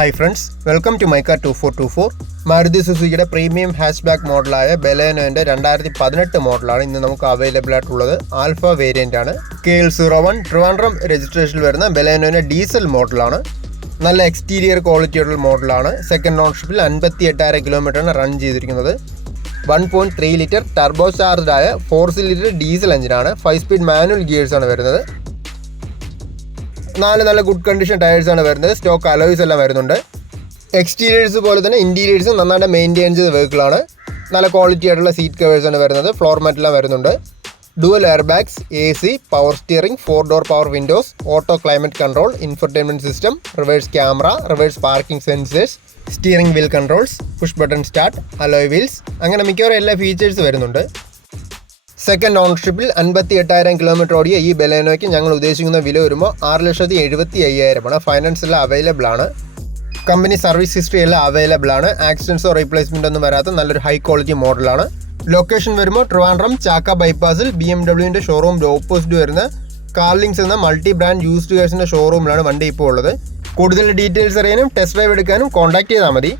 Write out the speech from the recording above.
Hi friends, welcome to my car 2424. Maruti സുസുക്കിയുടെ premium hatchback മോഡലായ ബലേനോൻ്റെ 2018 മോഡലാണ് ഇന്ന് നമുക്ക് അവൈലബിൾ ആയിട്ടുള്ളത്. ആൽഫ വേരിയൻ്റ് ആണ്. KL01 ട്രിവാൻഡ്രം രജിസ്ട്രേഷനിൽ വരുന്ന ബലേനോൻ്റെ ഡീസൽ മോഡലാണ്. നല്ല എക്സ്റ്റീരിയർ ക്വാളിറ്റിയുള്ള മോഡലാണ്. സെക്കൻഡ് ഓണർഷിപ്പിൽ 58,000 കിലോമീറ്ററാണ് റൺ ചെയ്തിരിക്കുന്നത്. 1.3 ലിറ്റർ ടർബോ ചാർജ്ഡ് ആയ 4 സിലിണ്ടർ ഡീസൽ എഞ്ചിനാണ്. 5 സ്പീഡ് മാനുവൽ ഗിയേഴ്സാണ് വരുന്നത്. നല്ല ഗുഡ് കണ്ടീഷൻ ടയേഴ്സാണ് വരുന്നത്. സ്റ്റോക്ക് അലോയ്സ് എല്ലാം വരുന്നുണ്ട്. എക്സ്റ്റീരിയേഴ്സ് പോലെ തന്നെ ഇൻറ്റീരിയേഴ്സും നന്നായിട്ട് മെയിൻറ്റെയിൻ ചെയ്ത വെഹിക്കിളാണ്. നല്ല ക്വാളിറ്റി ആയിട്ടുള്ള സീറ്റ് കവേഴ്സാണ് വരുന്നത്. ഫ്ലോർ മാറ്റെല്ലാം വരുന്നുണ്ട്. Dual air bags, AC, power steering, 4 door power Windows, auto climate control, infotainment system, reverse camera, reverse parking sensors, steering wheel controls, push button start, alloy wheels, അങ്ങനെ മിക്കവാറും എല്ലാ features വരുന്നുണ്ട്. Second ഓണർഷിപ്പിൽ 58,000 kilometre ഓടിയ ഈ ബലേനോയ്ക്ക് ഞങ്ങൾ ഉദ്ദേശിക്കുന്ന വില വരുമ്പോൾ 6,75,000 ഫൈനാൻസ് എല്ലാം അവൈലബിൾ ആണ്. കമ്പനി സർവീസ് ഹിസ്റ്ററി എല്ലാം അവൈലബിൾ ആണ്. ആക്സിഡൻസോ റീപ്ലേസ്മെൻ്റ് ഒന്നും വരാത്ത നല്ലൊരു ഹൈ ക്വാളിറ്റി മോഡലാണ്. ലൊക്കേഷൻ വരുമ്പോൾ ട്രിവാൻഡ്രം ചാക്ക ബൈപ്പാസിൽ BMW ഷോറൂമിൻ്റെ ഓപ്പോസിറ്റ് വരുന്ന കാർലിങ്സ് എന്ന മൾട്ടി ബ്രാൻഡ് യൂസ്ഡ് കാഴ്സിൻ്റെ ഷോറൂമിലാണ് വണ്ടി ഇപ്പോൾ ഉള്ളത്. കൂടുതൽ ഡീറ്റെയിൽസ് അറിയാനും ടെസ്റ്റ് ഡ്രൈവ് എടുക്കാനും കോൺടാക്ട് ചെയ്താൽ മതി.